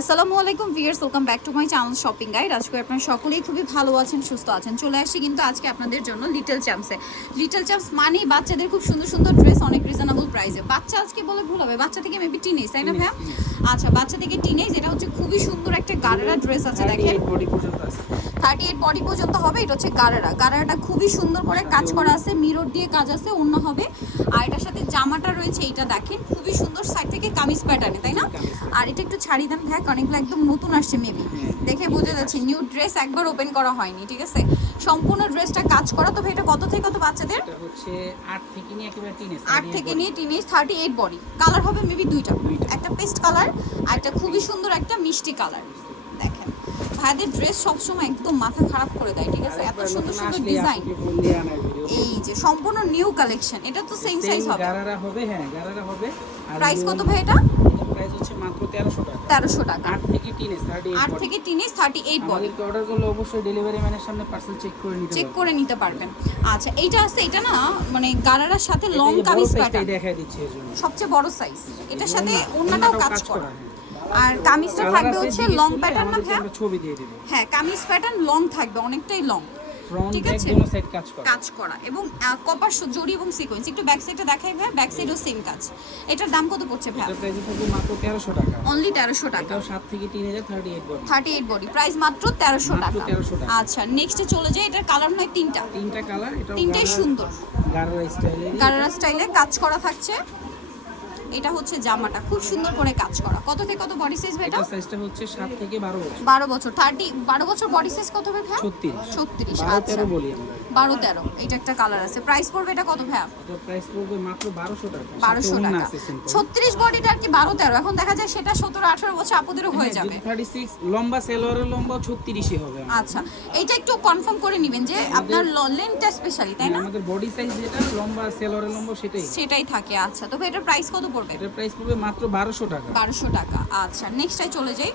আসসালামু আলাইকুম viewers welcome back to my channel shopping guide. আজকে আপনারা সকলেই খুবই ভালো আছেন সুস্থ আছেন। চলে আসি কিন্তু আজকে আপনাদের জন্য লিটল চ্যাম্পসে লিটল চ্যাম্পস মানে বাচ্চাদের খুব সুন্দর সুন্দর ড্রেস অনেক রিজনেবল প্রাইসে বাচ্চা আজকে বলে ভুল হবে বাচ্চা থেকে মেবি টিনেজ তাই না ভাইয়া? আচ্ছা বাচ্চা থেকে টিনেজ এটা হচ্ছে খুবই সুন্দর একটা গারেরা ড্রেস আছে দেখেন। পর্যন্ত আছে। থার্টি এইট বডি পর্যন্ত হবে এটা হচ্ছে গারারা। গারারাটা খুবই সুন্দর করে কাজ করা আছে মিরর দিয়ে কাজ আছে অন্য হবে। আর এটার সাথে জামাটা রয়েছে এটা দেখেন খুবই সুন্দর সাইড থেকে কামিজ প্যাটার্নে তাই না? আর এটা একটু ছাড়ি দেন দেখ অনেকগুলো একদম নতুন আসছে মেবি দেখে বোঝা যাচ্ছে নিউ ড্রেস একবার ওপেন করা হয়নি ঠিক আছে? সম্পূর্ণ ড্রেসটা কাজ করা তবে এটা কত থেকে কত বাচ্চাদের? এটা হচ্ছে 8 থেকে নিয়ে একেবারে টিনেজ আট থেকে নিয়ে teenage thirty eight body colour হবে মেবি দুইটা। একটা পেস্ট কালার আর একটা খুবই সুন্দর একটা মিষ্টি কালার ভাইদের ড্রেস সবসময় একদম মাথা খারাপ করে দেয় ঠিক আছে? এত সুন্দর সুন্দর ডিজাইন এই যে সম্পূর্ণ নিউ কালেকশন এটা তো সেম সাইজ হবে। গারারা হবে হ্যাঁ গারারা হবে। আর প্রাইস কত ভাই এটা? প্রাইস হচ্ছে মাত্র 1300 টাকা। তেরোশো টাকা। 8 থেকে টিনেজ 38 আট থেকে টিনেজ থার্টি এইট বডি আমাদেরকে অর্ডার করলে অবশ্যই ডেলিভারি ম্যানের সামনে পার্সেল চেক করে নিতে চেক করে নিতে পারবেন। আচ্ছা এইটা আছে এটা না মানে গারারার সাথে লং কামিজ প্যাটার্ন দেখাই দিচ্ছি সবচেয়ে বড় সাইজ এটার সাথে অন্যটাও কাজ করা। হ্যাঁ। আর কামিজটা থাকবে হচ্ছে লং প্যাটার্ন না ভাইয়া ছবি দিয়ে দেব। হ্যাঁ কামিজ প্যাটার্ন লং থাকবে অনেকটাই লং ঠিক আছে। কাজ করা। কাজ করা এবং কপার জড়ি এবং সিকোয়েন্স একটু ব্যাক সাইডটা দেখাই ভাই ব্যাক সাইডও সেম কাজ। এটার দাম কত পড়ছে ভাই? এটা প্রাইস থাকবে মাত্র 1300 টাকা। অনলি তেরোশো টাকা। এটাও 7 থেকে teenager 38 body thirty eight body price মাত্র তেরোশো মাত্র টাকা। 1300 টাকা। আচ্ছা নেক্সটে চলে যায় এটার কালার নয় তিনটা। তিনটা কালার এটাও তিনটাই সুন্দর। গারারা স্টাইলে গারারা স্টাইলে কাজ করা থাকছে। এটা হচ্ছে জামাটা। খুব সুন্দর করে কাজ করা। কত থেকে কত বডি সাইজ ভাই এটা? এটা সাইজটা হচ্ছে 7 থেকে 12 বছর। বারো বছর। থার্টি বারো বছর বডি সাইজ কত হবে ভাই 36 ছত্রিশ। 12 আচ্ছা। 13 বলি আমরা। বারো তেরো। এটা একটা কালার আছে। প্রাইস পড়বে এটা কত ভাইয়া? এটা প্রাইস পড়বে মাত্র 1200 টাকা। বারোশো সাথে ওড়না টাকা। আছে simple। ছত্রিশ বডিটা আর কি বারো তেরো। এখন দেখা যায় সেটা সতেরো আঠারো বছর আপুদেরও হয়ে হ্যাঁ, যাবে। 36 লম্বা সেলোয়ারের লম্বা 36ই হবে আচ্ছা। এটা একটু কনফার্ম করে নেবেন যে আপনার লেন্থটা স্পেশালি তাই না? আমাদের বডি সাইজ যেটা লম্বা সেলোয়ারের লম্বা সেটাই। সেটাই থাকে আচ্ছা। তবে এটার প্রাইস কত পড়বে? এটার প্রাইস পড়বে মাত্র 1200 টাকা। 1200 টাকা। আচ্ছা নেক্সটটাই চলে যাই।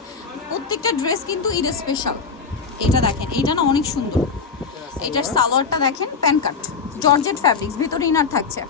প্রত্যেকটা ড্রেস কিন্তু ঈদ স্পেশাল এটা দেখেন এইটা না অনেক সুন্দর। এটার সালোয়ারটা দেখেন প্যান কাট। জর্জেট ফ্যাব্রিক্স ভিতরে ইনার থাকছে।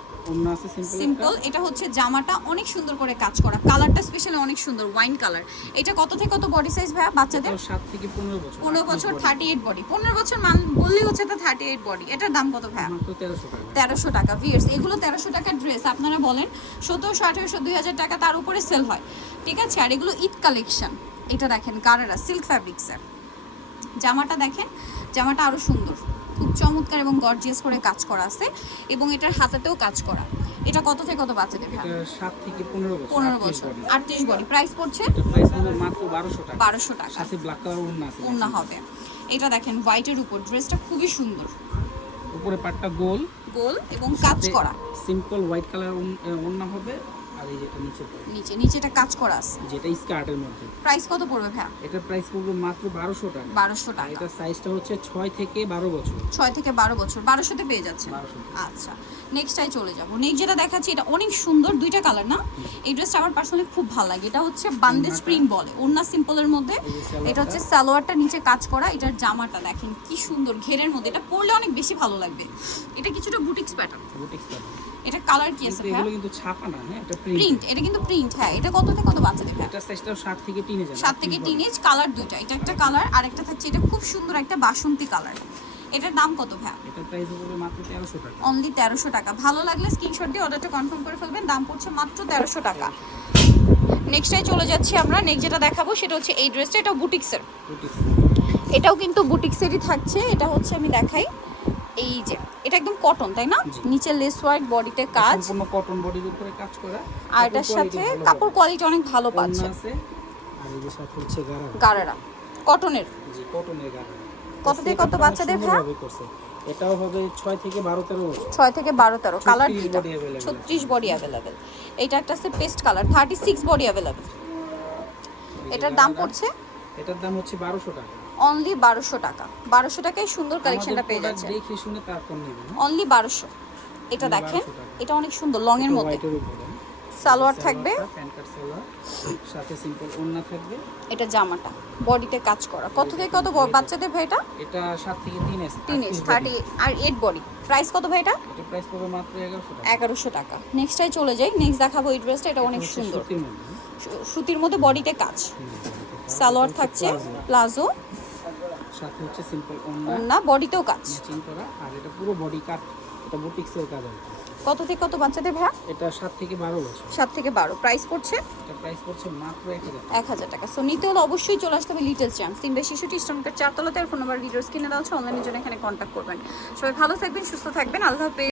আছে সিম্পল সিম্পল এটা হচ্ছে জামাটা অনেক সুন্দর করে কাজ করা। কালারটা স্পেশালি অনেক সুন্দর ওয়াইন কালার এটা কত থেকে কত বডি সাইজ ভাইয়া বাচ্চাদের? এটাও 7 থেকে 15 বছর। পনেরো বছর body। থার্টি এইট বডি পনেরো বছর মান বললেই হচ্ছে তো থার্টি এইট বডি এটার দাম কত ভাইয়া? মাত্র 1300 টাকা। তেরোশো টাকা ভিয়ার্স এগুলো তেরোশো টাকার ড্রেস আপনারা বলেন সতেরোশো আঠেরোশো দুই হাজার টাকা তার উপরে সেল হয়। ঠিক আছে? আর এগুলো ঈদ কালেকশন এটা দেখেন গারারা সিল্ক ফ্যাব্রিক্সের জামাটা দেখেন জামাটা আরও সুন্দর। খুব চমৎকার এবং গর্জিয়াস করে কাজ করা আছে এবং এটার হাতাতেও কাজ করা। এটা কত থেকে কত বাচ্চাদের 7 থেকে 15 বছর পনেরো বছর। আটত্রিশ বডি প্রাইস পড়ছে? মাত্র 1200 টাকা। বারোশো টাকা। সাথে ব্ল্যাক কালার ওড়না হবে। এটা দেখেন হোয়াইটের উপর। ড্রেসটা খুবই সুন্দর। উপরে পাটটা গোল। গোল এবং কাজ করা। সিম্পল হোয়াইট কালার ওড়না হবে। আর এই যেটা নিচে নিচে নিচেটা কাজ করা আছে। যেটা স্কার্টের মধ্যে। প্রাইস কত পড়বে ভাইয়া? এটার প্রাইস পড়বে মাত্র 1200 টাকা। বারোশো আর টাকা এটার সাইজটা হচ্ছে 6 থেকে 12 বছর। ছয় থেকে বারো বছর। বারোশোতে পেয়ে যাচ্ছে 1200 আচ্ছা নেক্সটটাই চলে যাব। নেক্সট যেটা দেখাচ্ছি এটা অনেক সুন্দর দুইটা কালার না? এই ড্রেসটা আমার পার্সোনালি খুব ভালো লাগে। এটা হচ্ছে বান্দেজ প্রিন্ট বলে। ওন্না সিম্পলের মধ্যে। এটা হচ্ছে সালোয়ারটা নিচে কাজ করা। এটার জামাটা দেখেন কি সুন্দর ঘেরের মধ্যে। এটা পরলে অনেক বেশি ভালো লাগবে। এটা কিছুটা বুটিক্স প্যাটার্ন বুটিক্স প্যাটার্ন এটা কালার কি আছে এগুলো কিন্তু ছাপা না হ্যাঁ এটা প্রিন্ট এটা কিন্তু প্রিন্ট হ্যাঁ এটা কত থেকে কত বাচ্চাদের এটা সাইজটাও 7 থেকে 3 যাবে সাত থেকে টিনেজ কালার দুইটা এটা একটা কালার আর একটা থাকছে এটা খুব সুন্দর একটা বাসন্তী কালার এটার দাম কত ভাইয়া? এটার প্রাইস পড়বে মাত্র 1300 টাকা। অনলি তেরোশো টাকা। ভালো লাগলে স্ক্রিনশট দিয়ে অর্ডারটা কনফার্ম করে ফেলবেন দাম পড়ছে মাত্র তেরোশো টাকা। নেক্সটটাই চলে যাচ্ছি আমরা নেক্সট যেটা দেখাবো সেটা হচ্ছে এই ড্রেসটা এটা বুটিক্সের বুটিক্স এটাও কিন্তু বুটিক্সেরই থাকছে এটা হচ্ছে আমি দেখাই। এই যে এটা একদম কটন তাই না? নিচে লেস ওয়ার্ক বডিতে কাজ। সম্পূর্ণ কটন বডির উপরে কাজ করা। আর এটার সাথে কাপড় কোয়ালিটি অনেক ভালো পাচ্ছে। আর যে সাথে হচ্ছে গারা গারারা কটনের জি কটনের গারা কত থেকে কত বাচ্চাদের ভাইয়া? এটাও হবে 6 থেকে 12 13 বছর। ছয় থেকে বারো তেরো। কালার 36 দুইটা। body available ছত্রিশ বডি অ্যাভেলেবেল এটা একটা আছে paste colour thirty six body available এই যে এটার দাম পড়ছে? এটার দাম হচ্ছে 1200 টাকা। অনলি বারোশো টাকা। বারোশো টাকায় সুন্দর কালেকশনটা পেয়ে যাচ্ছে দেখে শুনে তারপর নেবেন অনলি বারোশো। এটা দেখেন এটা অনেক সুন্দর লং এর মধ্যে। সালোয়ার থাকবে। প্যান্ট কাট সালোয়ার সাথে সিম্পল ওড়না থাকবে। এটা জামাটা বডিতে কাজ করা। কত থেকে কত বাচ্চাদের ভাই এটা? এটা 7 থেকে 3 এস তিন ইঞ্চ থার্টি আর এইট বডি প্রাইস কত ভাই এটা? এটা প্রাইস পড়বে মাত্র 1100 টাকা। এগারোশো টাকা। নেক্সটটাই চলে যাই নেক্সট দেখাবো এই ড্রেসটা এটা অনেক সুন্দর। সুতির মধ্যে। বডিতে কাজ। সালোয়ার থাকছে প্লাজো। সাথে হচ্ছে সিম্পল ওন্না বডিতেও কাজ। ম্যাচিং করা। আর এটা পুরো বডি কাট এটা বুটিক্সের কাজ আর কত থেকে কত বাচ্চাদের ভাইয়া? এটা সাত থেকে বারো বছর। সাত থেকে বারো। প্রাইস করছে এটা প্রাইস করছে মাত্র এক হাজার এক হাজার টাকা। সো নিতে হলে অবশ্যই চলে আসতে হবে লিটল চ্যাম্প তিনবে শিশুটি স্টোনকের চারতলাতে আর ফোন নাম্বার ভিডিওস কিনে দেওয়া হচ্ছে অনলাইনের জন্য এখানে কন্ট্যাক্ট করবেন। সবাই ভালো থাকবেন সুস্থ থাকবেন। আল্লাহ হাফেজ।